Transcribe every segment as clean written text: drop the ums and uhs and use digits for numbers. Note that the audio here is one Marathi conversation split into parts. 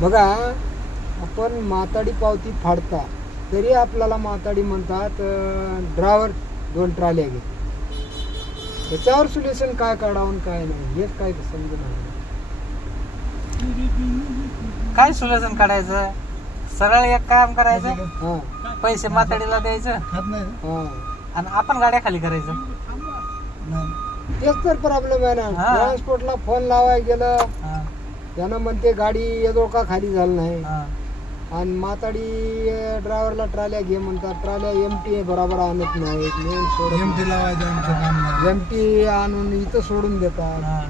बघा, आपण माताडी पावती फाडता तरी आपल्याला माताडी म्हणतात. ड्रायव्हर 2 ट्राल्या घे, त्याच्यावर सोल्युशन काय काढावं काय नाही हेच काय समजून नाही. काय सोल्युशन काढायचं? सरळ एक काम करायचं, हा पैसे माताडीला द्यायचं खात नाही हा आणि आपण गाड्या खाली करायचं. तेच तर प्रॉब्लेम आहे ना. हा. ट्रान्सपोर्टला फोन लावायला गेलं, हा, त्यानं म्हणते गाडी येतो का खाली झालं नाही. हा. आणि माताडी ड्रायव्हरला ट्राल्या घे म्हणतात. ट्राल्या एमटी बरोबर आणत नाही, एमटी लावायचं आमचं काम नाही. एमटी आणून इथं सोडून देतात. हा.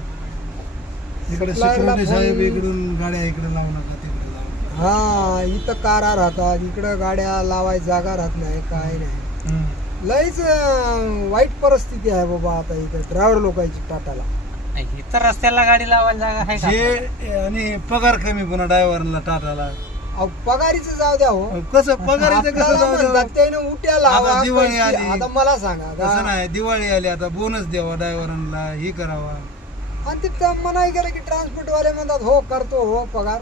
इकडे सप्लायरला सिक्युरिटी साहेब फोन- इकडून गाड्या इकडे लावू नका तिकडे लावू नका. हा, इथं कारा राहतात, इकडं गाड्या लावायची जागा राहत नाही, काय नाही. लईच वाईट परिस्थिती आहे बाबा आता इथं ड्रायव्हर लोकांची टाटाला. नाही, इथं रस्त्याला गाडी लावायला जागा आहे का? जे आणि पगार कमी पुन्हा ड्रायव्हरला टाटाला अहो, पगारीचं जाऊ द्या हो. कसं पगारीचं कसं आपल्याला जाऊ म्हणतात द्या? त्यानं उट्या लावा, आता दिवाळी पैसे. आली. आता मला सांगा तसं नाही, दिवाळी आली आता बोनस द्यावा ड्रायव्हरांना, हे करावा. आणि तिथं म्हणाय गेलं की ट्रान्सपोर्ट वाले म्हणतात हो करतो हो पगार.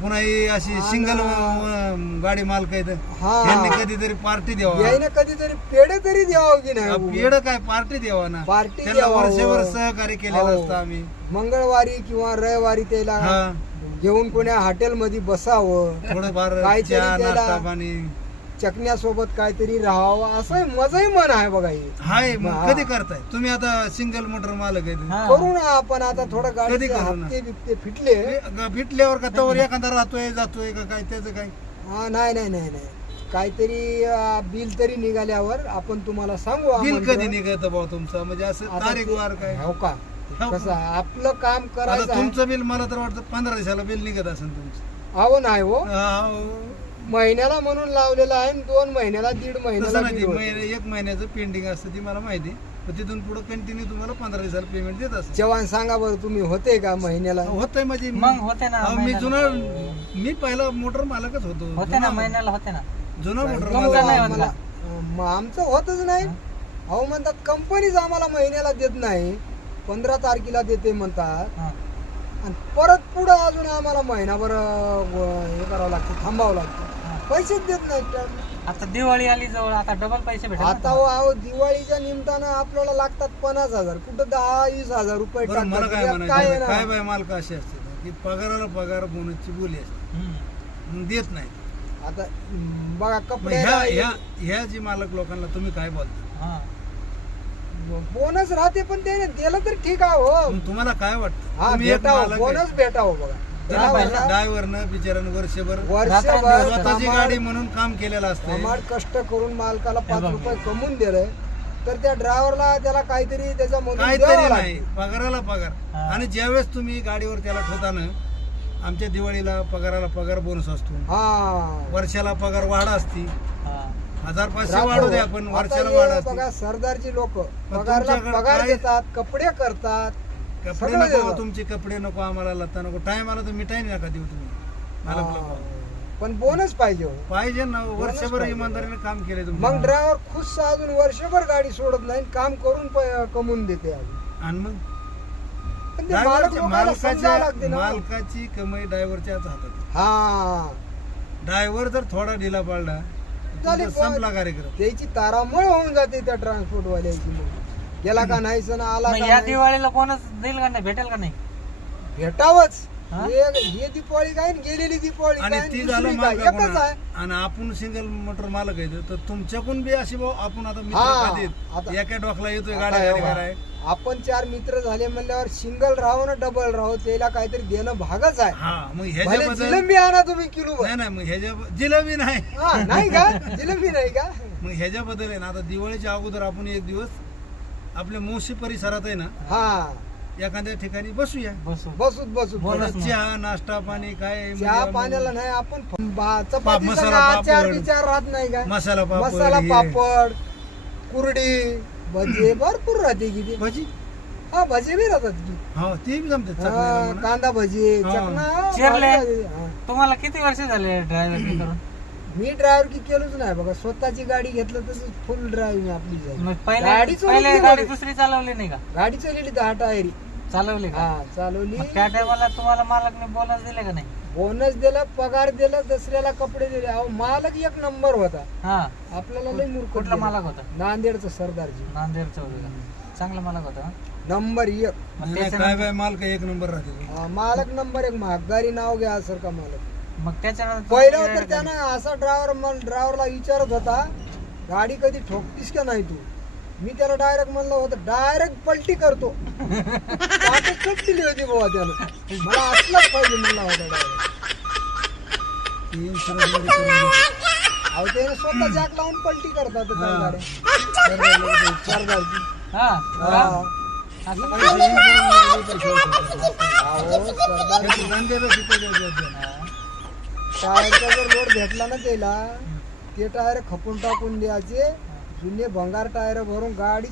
पुन्हा ही अशी सिंगल गाडी मालक आहेत हा. यांनी कधीतरी पार्टी द्यावा. यायनं कधीतरी पेढे तरी द्यावं की नाही. पेड काय पार्टी द्यावा ना. पार्टी त्यांना द्यावं. वर्षभर सहकार्य केलेलं हो. असतं आम्ही. मंगळवारी किंवा रविवारी त्याला हा घेऊन कोण्या हॉटेलमध्ये बसावं, थोडंफार काहीतरी चहा त्याला- नाश्ता पाणी चकण्यासोबत काहीतरी राहावं, असं मजाही मन आहे बघा हे. हाय. मग हा. कधी करताय तुम्ही? आता सिंगल मोटर मालक आहे हा. करू ना आपण आता थोडं कधी गाडीचे करू ना? हप्ते बिप्ते फिटले. फिटल्यावर का तवर एखादा राहतोय जातोय का काय त्याचं काय? हा नाही नाही नाही नाही काहीतरी बिल तरी निघाल्यावर आपण तुम्हाला सांगू. बिल आमंत्रण. कधी निघत भाऊ तुमचं? म्हणजे असं आता तारीख ते- वार काय? हो का, हो. कसं आपलं काम आता करायचं आहे. तुमचं बिल मला तर वाटतं 15 दिवसाला बिल निघत असेल तुमचं. अहो नाही हो, हा, महिन्याला म्हणून लावलेलं आहे आणि 2 महिन्याला 1.5 तसं महिन्याला नाही. bill होतं. 1 महिन्याचं पेंडिंग असतं ती मला माहिती. पण तिथून पुढे कंटिन्यू तुम्हाला 15 दिवसाला पेमेंट देत असत. जवान सांगा बरं, तुम्ही होते का महिन्याला? होतंय म्हणजे मग होते ना अहो, मी महिन्याला. जुना मी पहिला मोटर मालकच होतो. होते ना महिन्याला होते ना. जुना मोटर तुमचं मालक. नाही होत आम्हाला- का? मग आमचं होतच नाही. अहो म्हणतात कंपनीच आम्हाला महिन्याला देत नाही, 15 तारखेला देते म्हणतात. हा. आणि परत पुढं अजून आम्हाला महिनाभर हे करावं लागतं, थांबावं लागतं. पैसेच देत नाहीत. आता दिवाळी आली जवळ, आता डबल पैसे भेटतात आता हो, अहो दिवाळीच्या निमित्तानं आपल्याला लागतात 50,000, कुठं 10-20,000 रुपये बरं, मला टाकतात. काय यात म्हणायचं आहे ना? काय बाय मालक असे असते की पगाराला पगार बोनसची बोली असते, मग देत नाही. आता बघा मग कपडे ह्या जी मालक लोकांना तुम्ही काय बोलता? हा. बोनस राहते, पण ते दिलं तर ठीक आहे हो. मग तुम्हाला काय वाटतं? हा तुम्ही एक भेटावं, मालक आहे. बोनस भेटावं बघा. ड्रायव्हरला ड्रायव्हरनं बिचारानं वर्षभर वर्षभर स्वतःची गाडी म्हणून काम केलेलं असतं. प्रमाण कष्ट करून मालकाला 5 बघा. रुपये कमवून दिलंय, तर त्या ड्रायव्हरला त्याला काहीतरी त्याचा म्हणून काहीतरी द्यावं नाही, लागतं. पगाराला पगार. हा. आणि ज्यावेळेस तुम्ही गाडीवर त्याला ठेवताना आमच्या दिवाळीला पगाराला पगार बोनस असतो, हा वर्षाला पगार वाढ असती. हा. 1500 वाढू द्या, पण आता वर्षाला हे वाढ असते. बघा, सरदारची लोक पगारला तुमच्याकडे पगार काय- देतात, कपडे करतात, कपडे सगळं नको देतात. तुमचे, कपडे नको आम्हाला, लत्ता नको. टाइम आला तर मिठाई नका देऊ तुम्ही मालक हा. लोक. पण बोनस पाहिजे हो. पाहिजे ना, वर्षभर पाहिजे. इमानदारीने काम केले तुम्ही. मग ड्रायव्हर खुश अजून वर्षभर गाडी सोडत नाही, काम करून कमवून देते अजून. आणि मग पण ते मालक लोकांना समजावं लागते ना. मालकाची कमाई ड्रायव्हरच्याच हातात. हा ड्रायव्हर जर थोडा ढिला पाडला झाली तुमचा संपला कार्यक्रम. त्याची तारामळ होऊन जाते त्या ट्रान्सपोर्ट वाल्याची. मग गेला का नाही सण आला मग का या नाही? दिवाळीला कोणच देईल का नाही, भेटेल का नाही? भेटावंच. हा? हे दीपावली काय आणि गेलेली दीपावली आणि काय, ती दुसरी झालं काय, मालका एकच कोणा. आहे. आणि आपण सिंगल मोटर मालक आहे तर तुमच्याकडून बी अशी भाऊ आपण आता मित्र हा, कधीत आता- एका डोकला येतोय आता गाड्या हे गाडी बघा, कराय. आपण 4 मित्र झाले म्हणल्यावर सिंगल राहो ना डबल राहो, त्याला काहीतरी देणं भागच आहे. हा मग भले ह्याच्याबद्दल जिलेबी आणा तुम्ही किलो नाही नाही, मग ह्याच्या जिलेबी नाही. हा नाही का, जिलेबी नाही का? मग ह्याच्याबद्दल आहे ना, आता दिवाळीच्या अगोदर आपण एक दिवस आपल्या मोशी परिसरात आहे ना हा एखाद्या ठिकाणी बसूया. बसू. बसूत बसूत बोला. थोडं चहा नाश्ता पाणी काय चहा म्हणजे पाण्याला नाही, आपण चपाती मसाला आचार पापड. विचार राहत नाही का? मसाला पापड, मसाला हे. पापड, कुरडी, भजे भरपूर राहते किती. भजी. हा भजे बी राहतात की. हो ते बी जमते हा, चटणीला म्हणा. कांदा भजी, हा. चटणा चिरले. हा. तुम्हाला किती वर्ष झाले ड्रायव्हर करून? मी ड्रायव्हर की केलोच नाही बघा. स्वतःची गाडी घेतलं तर फुल ड्रायव्हिंग आपली जाईल. मग गाडी चोरी पहिले केली गाडी बघ. दुसरी चालवली नाही का? गाडी चाललेली 10 टायरी. चालवली का हा चालवली. मग त्या टायमाला तुम्हाला मालकने बोनस दिले का नाही? बोनस दिला, पगार दिला, दसऱ्याला कपडे दिले. अहो मालक एक नंबर होता. हा आपल्याला लय मूर्ख कुठला दिला. मालक होता? नांदेडचा सरदारजी नांदेडचा होता का? चांगला मालक होता हा? नंबर एक. मग नाही, त्याच्यानंतर काय बाय माल का एक नंबर राहते तो. मालक नंबर एक. महागारी नाव घ्या सर का मालक. मग त्याच्यानंतर पहिलं तुम्ही तर त्यानं असा ड्रायव्हरला विचारत होता, गाडी कधी ठोकतीस का नाही तू? मी त्याला डायरेक्ट म्हणलं होतं, डायरेक्ट पलटी करतो. पाठच चूक दिली होती बाबा त्यानं. मला असलाच पाहिजे म्हणला होता डायरेक्ट. ती insurance मध्ये करून देते. अहो त्याने स्वतः जॅक लावून पलटी करतात त्या हा. गाड्या. सरदारजी. हा हा. असं पैसे insurance मध्ये पैसे वाचवतात. अहो सरदार त्याचं धंद्याला शिकवलं जातं. टायरचा जर लोड भेटला ना त्याला, ते टायर खपून टाकून द्यायचे. जुने भंगार टायर भरून गाडी